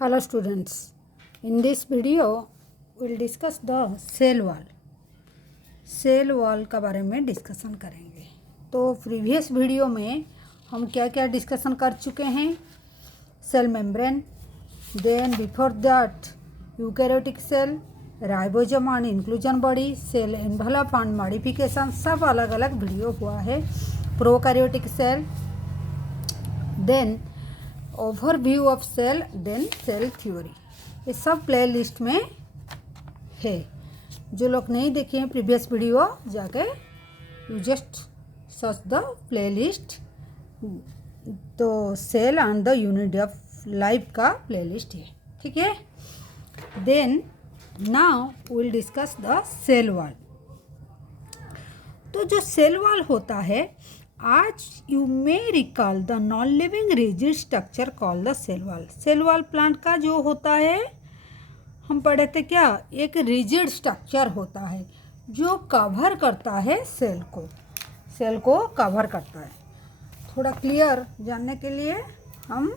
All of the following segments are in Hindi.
Hello students, in this video we'll discuss the cell wall. Cell wall का बारे में डिस्कशन करेंगे। तो प्रीवियस वीडियो में हम क्या क्या डिस्कशन कर चुके हैं। Cell membrane, then before that eukaryotic cell, ribosome and inclusion body, cell envelope and modification, सब अलग अलग वीडियो हुआ है। Prokaryotic cell, then overview of cell, then cell theory, ये सब प्ले लिस्ट में है। जो लोग नहीं देखे हैं प्रीवियस वीडियो, जाके you just search the playlist. तो cell and the unit of life का प्ले लिस्ट है, ठीक है। Then now will discuss the cell wall. तो जो सेल वॉल होता है, आज you may recall the non living rigid structure call the cell wall. Cell wall plant का जो होता है, हम पढ़े थे क्या, एक रिजिड स्ट्रक्चर होता है जो कवर करता है सेल को कवर करता है। थोड़ा क्लियर जानने के लिए हम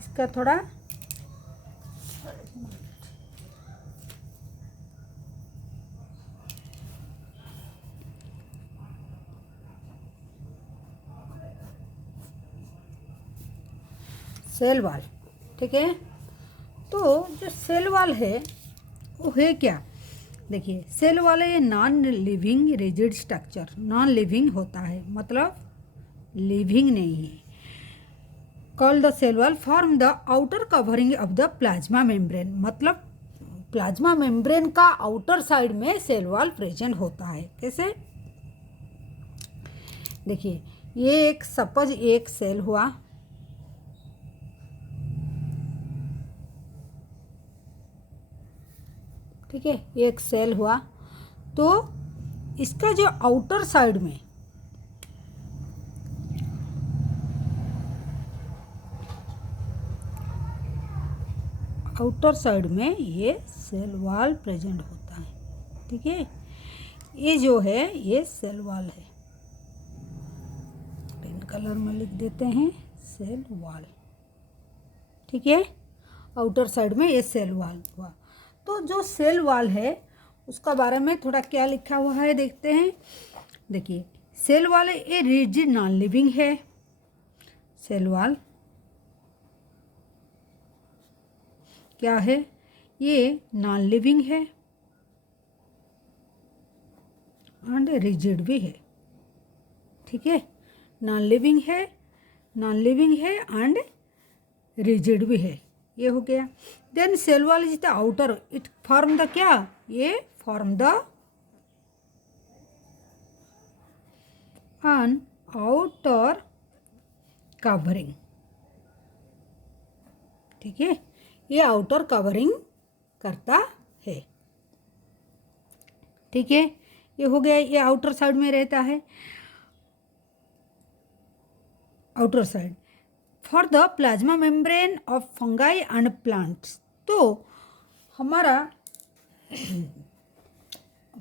इसका थोड़ा सेल वॉल, ठीक है। तो जो सेल वॉल है वो है क्या, देखिए सेल वॉल है ये non living rigid structure. Non living होता है मतलब लिविंग नहीं है। Call the cell wall form the outer covering of the plasma membrane, मतलब प्लाज्मा मेम्ब्रेन का आउटर साइड में सेल वॉल प्रेजेंट होता है। कैसे, देखिए ये एक सपोज एक सेल हुआ, ठीक है, एक सेल हुआ। तो इसका जो आउटर साइड में ये सेल वॉल प्रेजेंट होता है, ठीक है। ये जो है ये सेल वॉल है, पेन कलर में लिख देते हैं सेल वॉल, ठीक है। आउटर साइड में ये सेल वॉल हुआ। तो जो सेल वॉल है उसका बारे में थोड़ा क्या लिखा हुआ है देखते हैं। देखिए सेल वॉल ये रिजिड नॉन लिविंग है। सेल वॉल क्या है, ये नॉन लिविंग है एंड रिजिड भी है, ठीक है। नॉन लिविंग है एंड रिजिड भी है, ये हो गया। Then cell wall is the outer, it form the क्या, ये form the an outer covering, ठीक है। ये आउटर कवरिंग करता है, ठीक है। ये हो गया, ये आउटर साइड में रहता है, outer side for the plasma membrane of fungi and plants. तो हमारा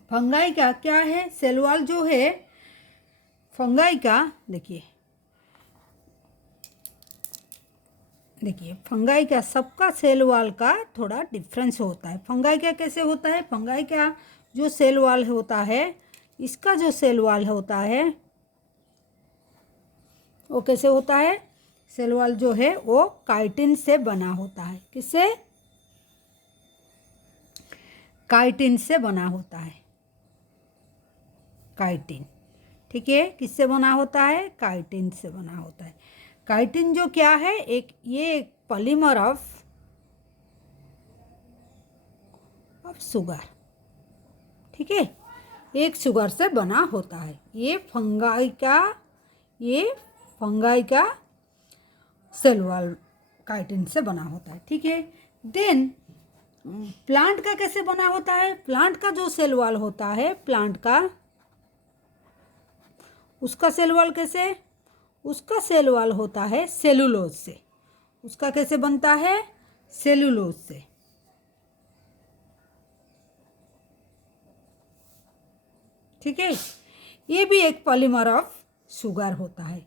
फंगाई का क्या है, सेल वॉल जो है फंगाई का, देखिए फंगाई का सबका सेल वॉल का थोड़ा डिफरेंस होता है। फंगाई का कैसे होता है, फंगाई का जो सेल वॉल होता है, इसका जो सेल वॉल होता है वो कैसे होता है, सेल वॉल जो है वो काइटिन से बना होता है। किससे, काइटिन से बना होता है, काइटिन, ठीक है। किससे बना होता है, काइटिन से बना होता है। काइटिन जो क्या है, ये एक पॉलीमर ऑफ शुगर, ठीक है, एक शुगर से बना होता है। ये फंगाई का सेल वॉल काइटिन से बना होता है, ठीक है। देन प्लांट का कैसे बना होता है, प्लांट का जो सेल वॉल होता है, प्लांट का उसका सेल वॉल कैसे, उसका सेल वॉल होता है सेलुलोज से। उसका कैसे बनता है, सेलुलोज से, ठीक है। ये भी एक पॉलीमर ऑफ शुगर होता है,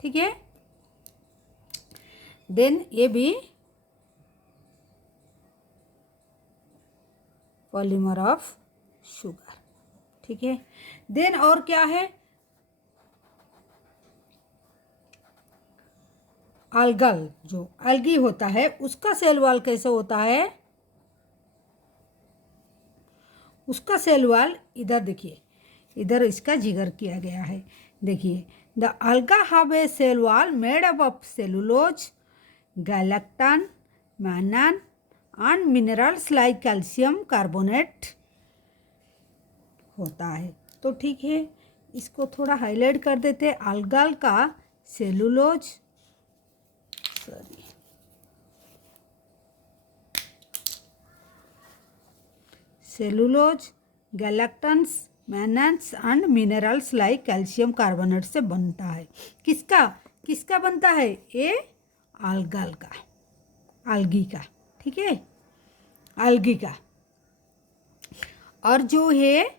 ठीक है। देन ये भी पॉलीमर ऑफ शुगर, ठीक है। देन और क्या है, algal, जो algae होता है उसका सेल वॉल कैसे होता है, उसका सेल वॉल इधर देखिए, इधर इसका जिगर किया गया है, देखिए। The alga have a cell wall made up of cellulose, galactan, mannan and minerals like calcium carbonate होता है। तो ठीक है, इसको थोड़ा हाईलाइट कर देते हैं। algal का cellulose, cellulose, galactans, mannans and minerals like calcium carbonate से बनता है। किसका किसका बनता है, ये algal का, algae का, ठीक है, algae का। और जो है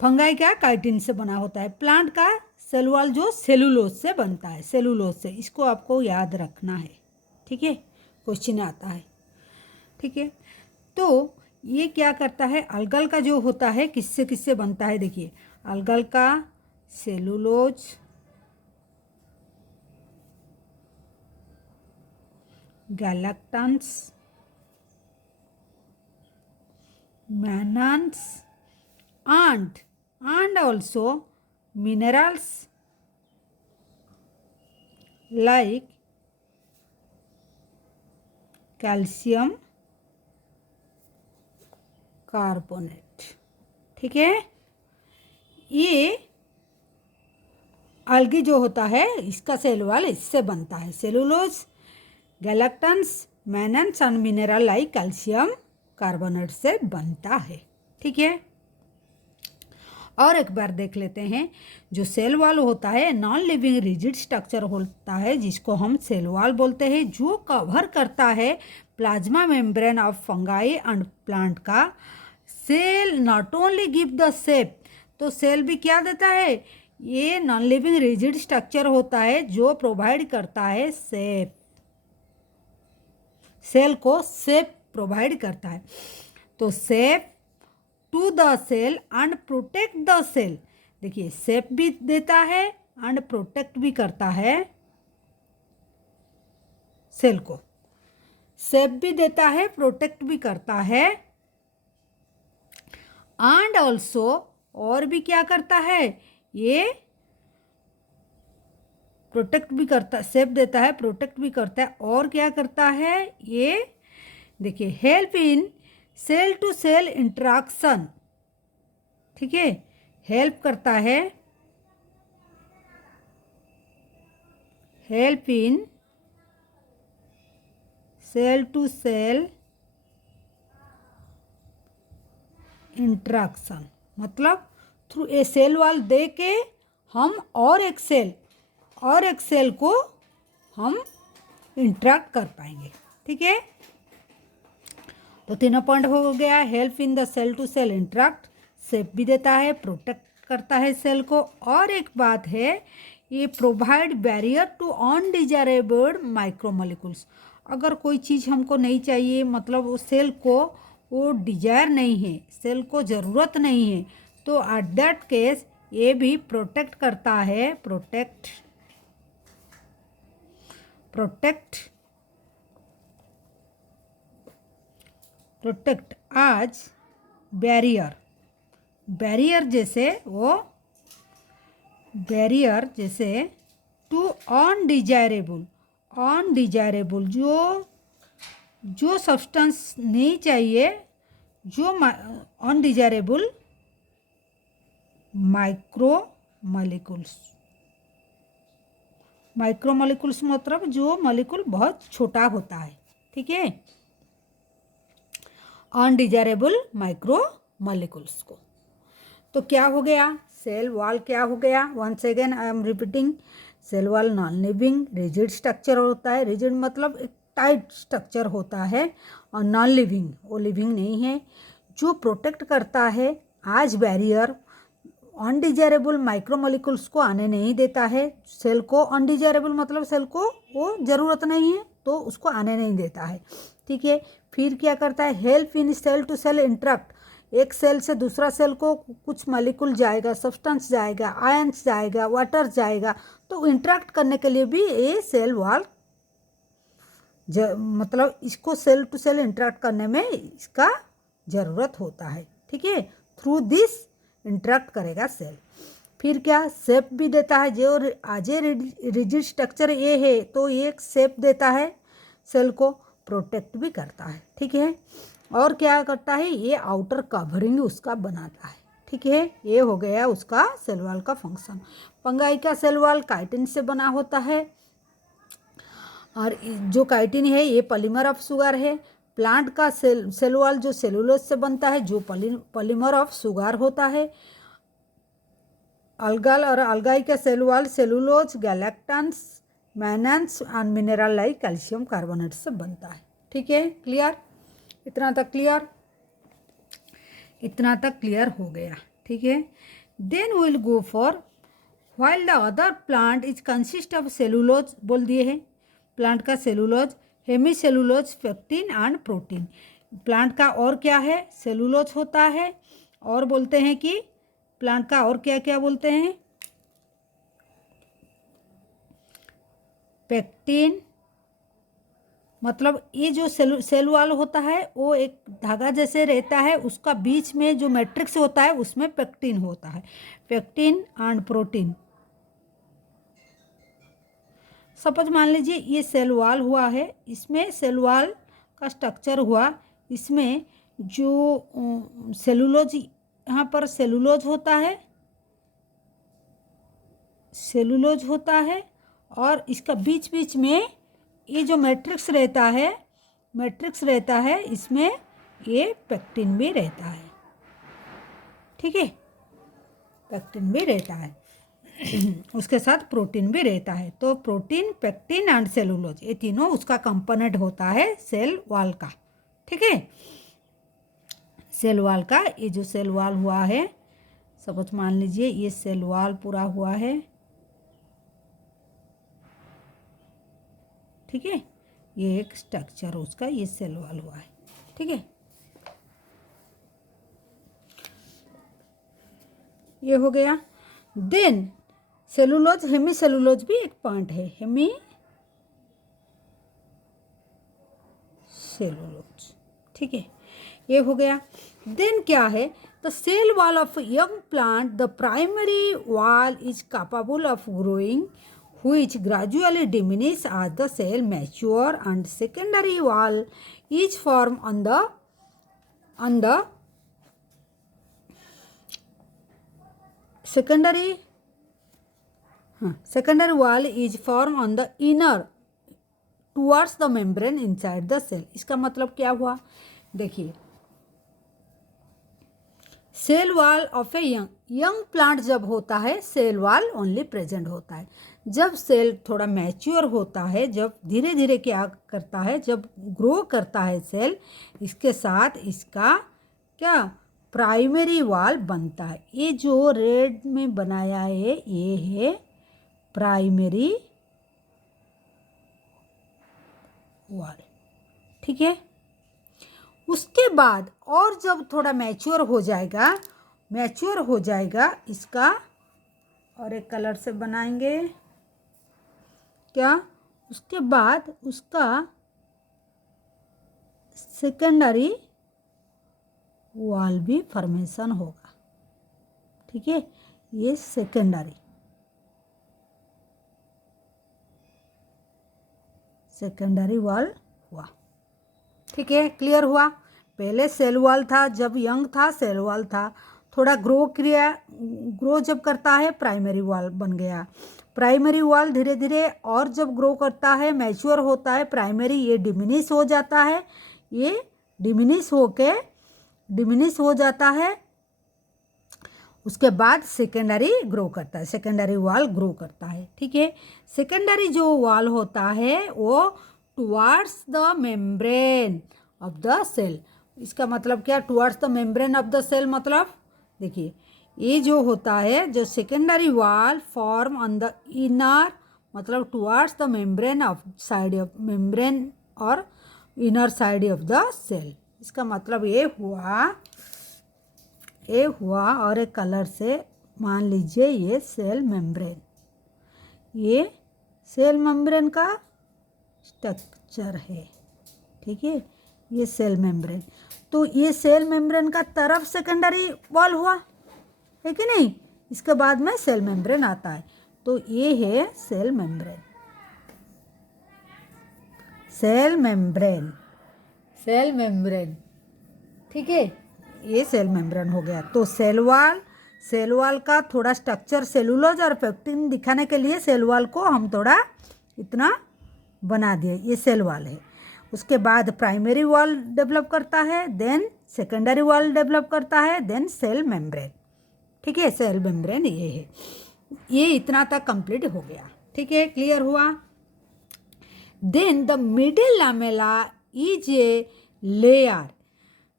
फंगाई का काइटिन से बना होता है। प्लांट का सेल वॉल जो सेलुलोज से बनता है, सेलुलोज से, इसको आपको याद रखना है, ठीक है, क्वेश्चन आता है, ठीक है। तो ये क्या करता है, algal का जो होता है किससे किससे बनता है, देखिए। algal का cellulose, galactans, mannans and also minerals like calcium carbonate, ठीक है। ये algae जो होता है इसका सेल वॉल इससे बनता है, cellulose, galactans, mannans and mineral like calcium carbonate से बनता है, ठीक है। और एक बार देख लेते हैं, जो सेल वॉल होता है नॉन लिविंग रिजिड स्ट्रक्चर होता है जिसको हम सेल वॉल बोलते हैं, जो कवर करता है plasma membrane of fungi and plant का। Cell not only give the shape, तो सेल भी क्या देता है, ये नॉन लिविंग रिजिड स्ट्रक्चर होता है जो प्रोवाइड करता है शेप, सेल को शेप प्रोवाइड करता है। तो shape to the cell and protect the cell, देखिए शेप भी देता है एंड प्रोटेक्ट भी करता है सेल को, शेप भी देता है, प्रोटेक्ट भी करता है, एंड ऑल्सो, और भी क्या करता है, ये प्रोटेक्ट भी करता, शेप देता है, प्रोटेक्ट भी करता है, और क्या करता है ये, देखिए help in cell to cell interaction, ठीक है, हेल्प करता है, help in cell to cell interaction, मतलब थ्रू ए सेल वॉल दे के हम और एक सेल को हम इंटरेक्ट कर पाएंगे, ठीक है। तो तीनों पॉइंट हो गया, help in the cell to cell interact, shape भी देता है, प्रोटेक्ट करता है सेल को, और एक बात है ये provide barrier to undesirable micromolecules. अगर कोई चीज़ हमको नहीं चाहिए, मतलब वो सेल को वो डिजायर नहीं है, सेल को ज़रूरत नहीं है, तो एट दैट केस ये भी प्रोटेक्ट करता है, प्रोटेक्ट आज बैरियर जैसे, वो बैरियर जैसे टू अनडिजायरेबल जो सब्सटेंस नहीं चाहिए, जो अनडिजायरेबल माइक्रोमोलिक्यूल्स मतलब जो मॉलिक्यूल बहुत छोटा होता है, ठीक है, अनडिजायरेबल माइक्रोमोलिक्यूल्स को। तो क्या हो गया, सेल वॉल क्या हो गया, once again I am repeating, cell wall non living rigid structure होता है, रिजिड मतलब एक टाइट स्ट्रक्चर होता है, और नॉन लिविंग वो लिविंग नहीं है, जो प्रोटेक्ट करता है आज बैरियर अनडिजायरेबल माइक्रोमोलिकुल्स को आने नहीं देता है। सेल को अनडिजायरेबल मतलब सेल को वो ज़रूरत नहीं है तो उसको आने नहीं देता है, ठीक है। फिर क्या करता है, help in cell to cell interact, एक सेल से दूसरा सेल को कुछ मालिक्यूल जाएगा, सब्सटेंस जाएगा, आयंस जाएगा, वाटर जाएगा, तो इंटरेक्ट करने के लिए भी ये सेल वॉल मतलब इसको सेल टू सेल इंटरेक्ट करने में इसका ज़रूरत होता है, ठीक है। थ्रू दिस इंटरेक्ट करेगा सेल। फिर क्या, शेप भी देता है। जो आज रिजिड स्ट्रक्चर ये है तो ये एक शेप देता है, सेल को प्रोटेक्ट भी करता है, ठीक है। और क्या करता है, ये आउटर कवरिंग उसका बनाता है, ठीक है। ये हो गया उसका सेल वॉल का फंक्शन। फंगाई का सेल वॉल काइटिन से बना होता है और जो काइटिन है ये पॉलीमर ऑफ शुगर है। प्लांट का सेल वॉल जो सेलुलोज से बनता है, जो पॉलीमर ऑफ शुगर होता है। अल्गल और अल्गाई का cell wall cellulose, galactans, mannans and mineral like calcium carbonate से बनता है, ठीक है। क्लियर, इतना तक क्लियर, इतना तक क्लियर हो गया, ठीक है। Then will go for while the other plant is consist of cellulose, बोल दिए हैं प्लांट का cellulose, hemicellulose, pectin and protein. Plant का और क्या है, सेलुलोज होता है, और बोलते हैं कि प्लांट का और क्या क्या बोलते हैं, पेक्टिन, मतलब ये जो सेल वॉल होता है वो एक धागा जैसे रहता है, उसका बीच में जो मैट्रिक्स होता है उसमें पेक्टिन होता है, पेक्टिन एंड प्रोटीन। सपोज मान लीजिए ये सेल वॉल हुआ है, इसमें सेल वॉल का स्ट्रक्चर हुआ, इसमें जो सेलुलोज, यहाँ पर सेलुलोज होता है, सेलुलोज होता है, और इसका बीच बीच में ये जो मैट्रिक्स रहता है, मैट्रिक्स रहता है, इसमें ये पेक्टिन भी रहता है, ठीक है, पेक्टिन भी रहता है उसके साथ प्रोटीन भी रहता है। तो प्रोटीन, पेक्टिन एंड सेलुलोज ये तीनों उसका कंपोनेंट होता है सेल वॉल का, ठीक है। सेल वॉल का ये जो सेल वॉल हुआ है, सपोज मान लीजिए ये सेल वॉल पूरा हुआ है, ठीक है। ये एक स्ट्रक्चर उसका, ये सेल वॉल हुआ है, ठीक है। ये हो गया। देन सेलुलोज, हेमी सेलुलोज भी एक पॉइंट है, हेमी सेलुलोज, ठीक है, ये हो गया। देन क्या है, the cell wall of young plant, the primary wall is capable of growing which gradually diminish as the cell mature, and secondary wall is formed on the secondary wall is formed on the inner towards the membrane inside the cell। इसका मतलब क्या हुआ, देखिए, cell wall of a young plant जब होता है सेल वॉल ओनली प्रेजेंट होता है। जब सेल थोड़ा मैच्योर होता है, जब धीरे धीरे क्या करता है, जब ग्रो करता है सेल, इसके साथ इसका क्या प्राइमरी वॉल बनता है। ये जो रेड में बनाया है ये है प्राइमरी वॉल, ठीक है। उसके बाद और जब थोड़ा मैच्योर हो जाएगा इसका, और एक कलर से बनाएंगे क्या, उसके बाद उसका सेकेंडरी वॉल भी फॉर्मेशन होगा, ठीक है। ये सेकेंडरी वॉल हुआ, ठीक है। क्लियर हुआ। पहले सेल वॉल था, जब यंग था सेल वॉल था, थोड़ा ग्रो जब करता है प्राइमरी वॉल बन गया। प्राइमरी वॉल धीरे धीरे और जब ग्रो करता है, मैच्योर होता है, प्राइमरी ये डिमिनिश हो जाता है, ये डिमिनिश हो जाता है। उसके बाद सेकेंडरी ग्रो करता है, सेकेंडरी वॉल ग्रो करता है, ठीक है। सेकेंडरी जो वॉल होता है वो towards the membrane of the cell. इसका मतलब क्या, towards the membrane of the cell मतलब देखिए, ये जो होता है, जो secondary wall form on the inner, मतलब towards the membrane of side of membrane और inner side of the cell. इसका मतलब ये हुआ और एक कलर से मान लीजिए ये सेल मेम्ब्रेन, ये सेल मेम्ब्रेन का स्ट्रक्चर है। ठीक है, ये सेल मेम्ब्रेन। तो ये सेल मेम्ब्रेन का तरफ सेकेंडरी वॉल हुआ है कि नहीं, इसके बाद में सेल मेम्ब्रेन आता है। तो ये है cell membrane, cell membrane, cell membrane. ठीक है, ये सेल मेम्ब्रेन हो गया। तो सेल वॉल का थोड़ा स्ट्रक्चर सेलुलोज और पेक्टिन दिखाने के लिए सेल वॉल को हम थोड़ा इतना बना दिए, ये सेल वॉल है। उसके बाद प्राइमरी वॉल डेवलप करता है, देन सेकेंडरी वॉल डेवलप करता है, देन सेल मेम्ब्रेन। ठीक है, सेल मेम्ब्रेन ये है। ये इतना तक कंप्लीट हो गया। ठीक है, क्लियर हुआ। Then the middle lamella is a layer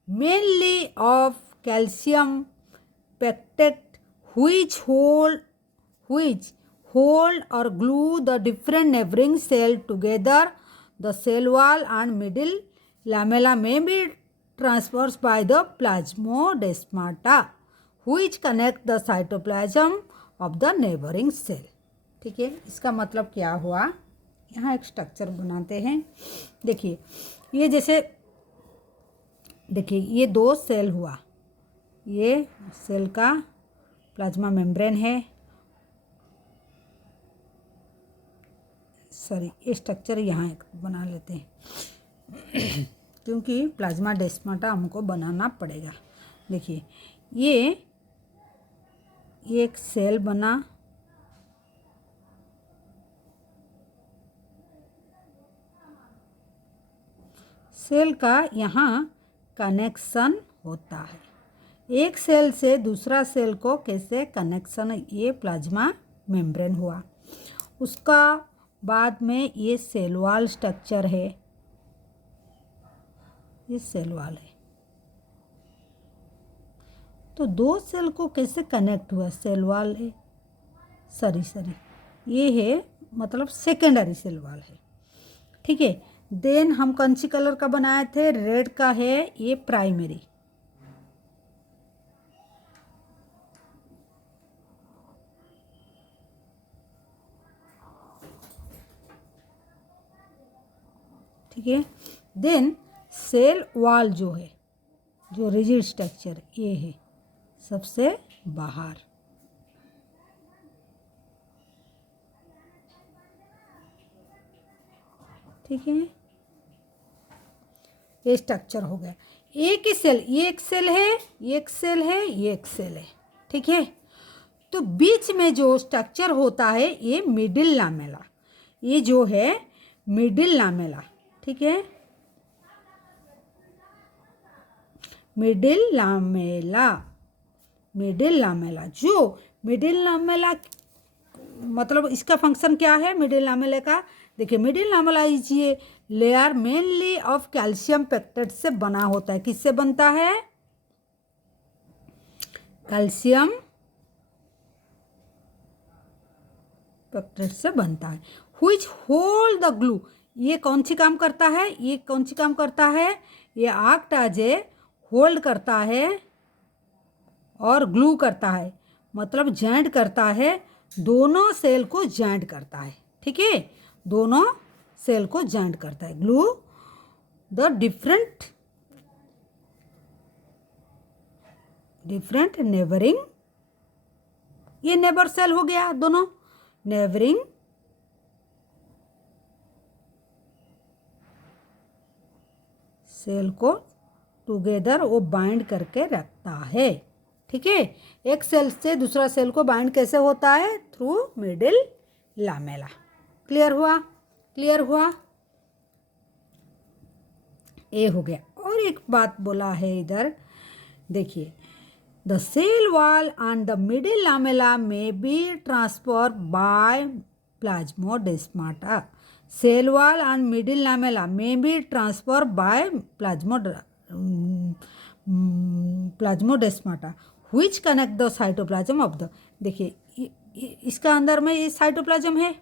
mainly of calcium pectate which hold or glue the different neighboring cell together. The cell wall and middle lamella may be traversed by the plasmodesmata which connect the cytoplasm of the neighboring cell. ठीक है, इसका मतलब क्या हुआ, यहाँ एक स्ट्रक्चर बनाते हैं। देखिए, ये जैसे देखिए ये दो सेल हुआ, ये सेल का प्लाज्मा मेम्ब्रेन है, सॉरी ये स्ट्रक्चर यहाँ एक बना लेते हैं क्योंकि प्लाज्मा डेस्माटा हमको बनाना पड़ेगा। देखिए ये एक सेल बना, सेल का यहाँ कनेक्शन होता है, एक सेल से दूसरा सेल को कैसे कनेक्शन, ये प्लाज्मा मेम्ब्रेन हुआ। उसका बाद में ये सेल वॉल स्ट्रक्चर है, ये सेल वॉल है। तो दो सेल को कैसे कनेक्ट हुआ, सेल वॉल है, सॉरी ये है मतलब सेकेंडरी सेल वॉल है। ठीक है, देन हम कौन सी कलर का बनाए थे, रेड का है, ये प्राइमरी। ठीक है, देन सेल वॉल जो है, जो रिजिड स्ट्रक्चर ये है सबसे बाहर। ठीक है, ये स्ट्रक्चर हो गया। एक ही सेल, ये एक सेल है, ये एक सेल है, ये एक सेल है। ठीक है, तो बीच में जो स्ट्रक्चर होता है ये मिडिल लामेला, ये जो है मिडिल लामेला। ठीक है, मिडिल लामेला, मिडिल लामेला, जो मिडिल लामेला मतलब इसका फंक्शन क्या है मिडिल लामेला का। देखिए मिडिल लामेला इज ये layer mainly of calcium pectate से बना होता है। किससे बनता है, कैल्शियम पेक्टेट से बनता है। व्हिच होल्ड द ग्लू, ये कौन सी काम करता है, ये कौन सी काम करता है, ये एक्ट एज ए होल्ड करता है और ग्लू करता है, मतलब जॉइंट करता है, दोनों सेल को जॉइंट करता है। ठीक है, दोनों सेल को जॉइंट करता है, ग्लू द डिफरेंट नेबरिंग, ये नेबर सेल हो गया, दोनों नेबरिंग सेल को टुगेदर वो बाइंड करके रखता है। ठीक है, एक सेल से दूसरा सेल को बाइंड कैसे होता है, थ्रू मिडिल लामेला। क्लियर हुआ, क्लियर हुआ, ये हो गया। और एक बात बोला है इधर, देखिए the cell wall and the middle lamella में be transfer by plasmodesmata, cell wall and middle lamella में be transfer by plasmodesmata which connect the cytoplasm of the, देखिए इसका अंदर में ये साइटोप्लाज्म है,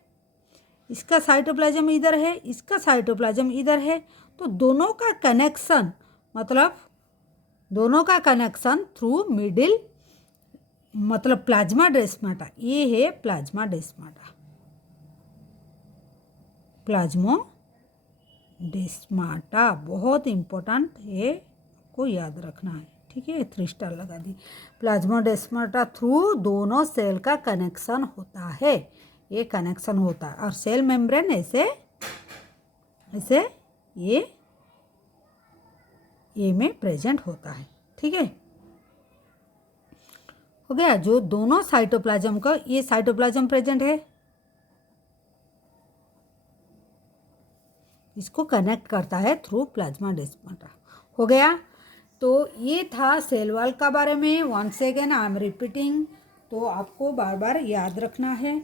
इसका साइटोप्लाज्म इधर है, इसका साइटोप्लाज्म इधर है, तो दोनों का कनेक्शन, मतलब दोनों का कनेक्शन थ्रू मिडिल, मतलब प्लाज्माडेस्माटा, ये है प्लाज्माडेस्माटा, प्लाज्मोडेस्माटा बहुत इम्पोर्टेंट है, आपको याद रखना है, ठीक है। 3 स्टार लगा दी। प्लाज्मोडेस्माटा थ्रू दोनों सेल का कनेक्शन होता है, ये कनेक्शन होता है, और सेल मेम्ब्रेन ऐसे ऐसे ये में प्रेजेंट होता है, ठीक है। हो गया, जो दोनों साइटोप्लाज्म का, ये साइटोप्लाज्म प्रेजेंट है, इसको कनेक्ट करता है थ्रू प्लाज्माडेस्माटा, हो गया। तो ये था सेल वॉल का बारे में। Once again I am repeating, तो आपको बार बार याद रखना है।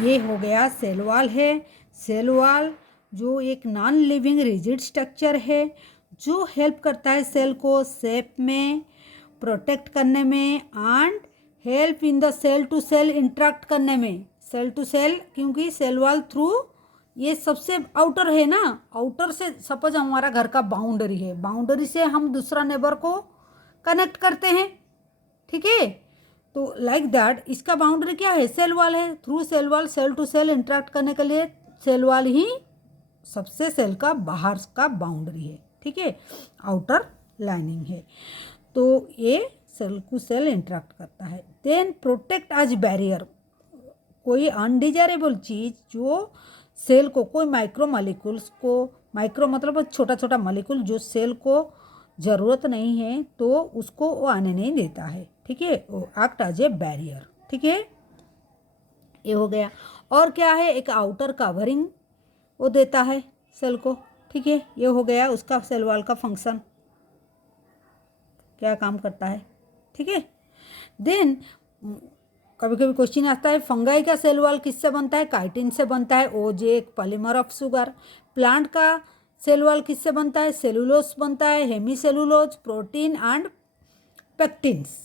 ये हो गया सेल वॉल है। सेल वॉल जो एक नॉन लिविंग रिजिड स्ट्रक्चर है, जो हेल्प करता है सेल को शेप में, प्रोटेक्ट करने में, and help in the cell to cell interact करने में। सेल टू सेल, क्योंकि सेल वॉल थ्रू ये सबसे आउटर है ना, आउटर से सपोज हमारा घर का बाउंड्री है, बाउंड्री से हम दूसरा नेबर को कनेक्ट करते हैं, ठीक है। तो लाइक दैट इसका बाउंड्री क्या है, सेल वॉल है। Through cell wall cell to cell interact करने के लिए सेल वॉल ही सबसे सेल का बाहर का बाउंड्री है, ठीक है, आउटर लाइनिंग है। तो ये सेल टू सेल इंटरेक्ट करता है। देन प्रोटेक्ट एज बैरियर, कोई अनडिजायरेबल चीज़ जो सेल को, कोई माइक्रो मॉलिक्यूल्स को, माइक्रो मतलब छोटा छोटा मॉलिक्यूल जो सेल को ज़रूरत नहीं है, तो उसको वो आने नहीं देता है, ठीक है, वो एक्ट एज ए बैरियर, ठीक है। ये हो गया। और क्या है, एक आउटर कवरिंग वो देता है सेल को, ठीक है। ये हो गया उसका सेल वॉल का फंक्शन, क्या काम करता है, ठीक है। देन कभी कभी क्वेश्चन आता है, फंगाई का सेल वॉल किससे बनता है, काइटिन से बनता है, ओजे एक पॉलीमर ऑफ शुगर। प्लांट का सेल वॉल किससे बनता है, सेलुलोज बनता है, hemicellulose, protein and pectins,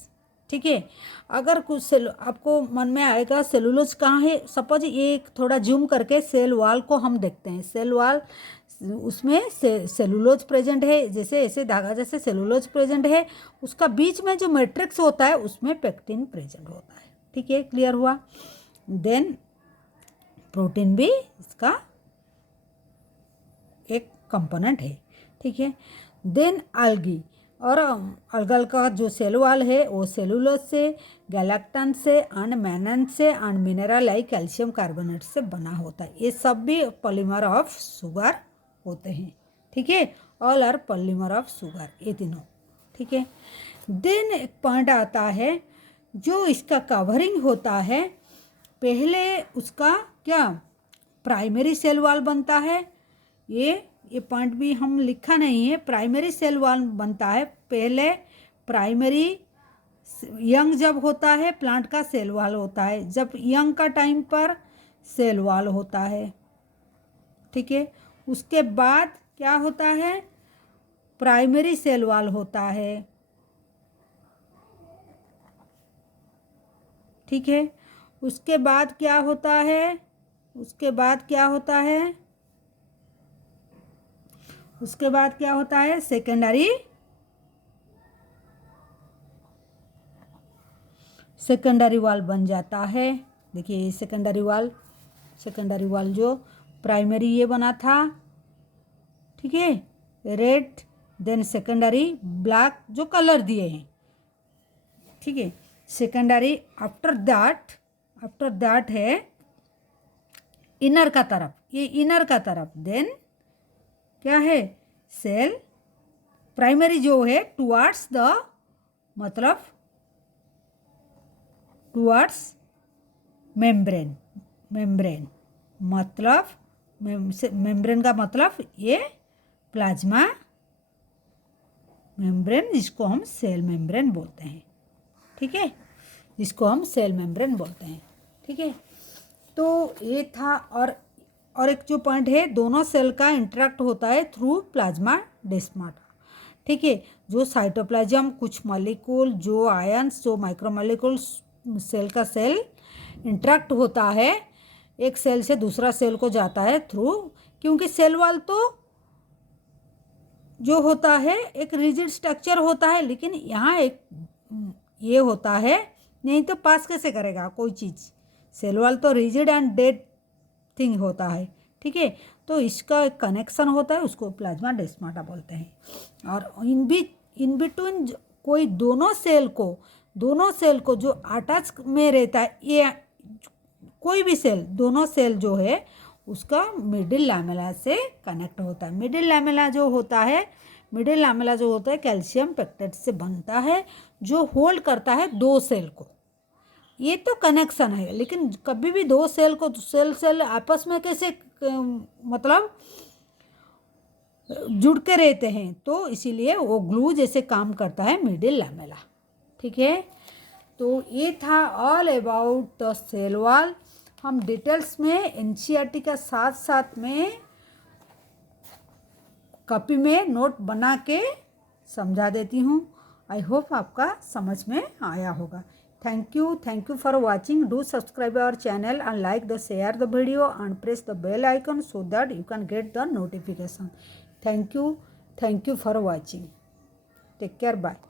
ठीक है। अगर कुछ सेल आपको मन में आएगा सेलुलोज कहाँ है, सपोज ये थोड़ा जूम करके सेल वॉल को हम देखते हैं, सेल वॉल उसमें सेलुलोज प्रेजेंट है, जैसे ऐसे धागा जैसे सेलुलोज प्रेजेंट है, उसका बीच में जो मैट्रिक्स होता है उसमें पेक्टिन प्रेजेंट होता है, ठीक है, क्लियर हुआ। देन प्रोटीन भी इसका एक कंपोनेंट है, ठीक है। देन algae, और अलगल का जो सेल वॉल है वो सेलुलोज से, गैलेक्टन से एंड मैनन से and mineral like calcium carbonate से बना होता है। ये सब भी पॉलीमर ऑफ शुगर होते हैं, ठीक है, all are polymer of sugar, ये तीनों, ठीक है। देन एक पॉइंट आता है, जो इसका कवरिंग होता है, पहले उसका क्या प्राइमरी सेल वॉल बनता है, ये पॉइंट भी हम लिखा नहीं है, प्राइमरी सेल वॉल बनता है पहले। प्राइमरी यंग जब होता है प्लांट का सेल वॉल होता है, जब यंग का टाइम पर सेल वॉल होता है, ठीक है। उसके बाद क्या होता है, प्राइमरी सेल वॉल होता है, ठीक है। उसके बाद क्या होता है, उसके बाद क्या होता है, उसके बाद क्या होता है, सेकेंडरी वॉल बन जाता है। देखिए सेकेंडरी वॉल जो प्राइमरी ये बना था, ठीक है, रेड, देन सेकेंडरी ब्लैक जो कलर दिए हैं, ठीक है। सेकेंडरी आफ्टर दैट है इनर का तरफ, ये इनर का तरफ, देन क्या है, सेल प्राइमरी जो है टुवार्ड्स द, मतलब टुवार्ड्स मेम्ब्रेन, मतलब मेम्ब्रेन का मतलब ये प्लाज्मा मेम्ब्रेन, जिसको हम सेल मेम्ब्रेन बोलते हैं, ठीक है, जिसको हम सेल मेम्ब्रेन बोलते हैं, ठीक है। तो ये था। और एक जो पॉइंट है, दोनों सेल का इंटरेक्ट होता है थ्रू प्लाज्मा डेस्माटा। ठीक है। जो साइटोप्लाज्म कुछ मॉलिक्यूल जो आयंस जो माइक्रोमॉलिक्यूल्स सेल का सेल इंटरेक्ट होता है, एक सेल से दूसरा सेल को जाता है थ्रू, क्योंकि सेल वॉल तो जो होता है एक रिजिड स्ट्रक्चर होता है, लेकिन यहाँ एक ये होता है, नहीं तो पास कैसे करेगा कोई चीज़। सेल वॉल तो रिजिड एंड डेड थिंग होता है, ठीक है। तो इसका एक कनेक्शन होता है, उसको प्लाज्मा डेस्माटा बोलते हैं। और इन बिटवीन कोई दोनों सेल को जो अटैच में रहता है, ये कोई भी सेल, दोनों सेल जो है उसका मिडिल लैमेला से कनेक्ट होता है। मिडिल लैमेला जो होता है कैल्शियम पेक्टाइड से बनता है, जो होल्ड करता है दो सेल को। ये तो कनेक्शन है, लेकिन कभी भी दो सेल को सेल आपस में कैसे मतलब जुड़ के रहते हैं, तो इसीलिए वो ग्लू जैसे काम करता है मिडिल लैमेला, ठीक है। तो ये था all about the cell wall. हम डिटेल्स में एनसीईआरटी का साथ साथ में कॉपी में नोट बना के समझा देती हूँ। आई होप आपका समझ में आया होगा। Thank you for watching. Do subscribe our channel and like the share the video and press the bell icon so that you can get the notification. Thank you for watching. Take care. Bye.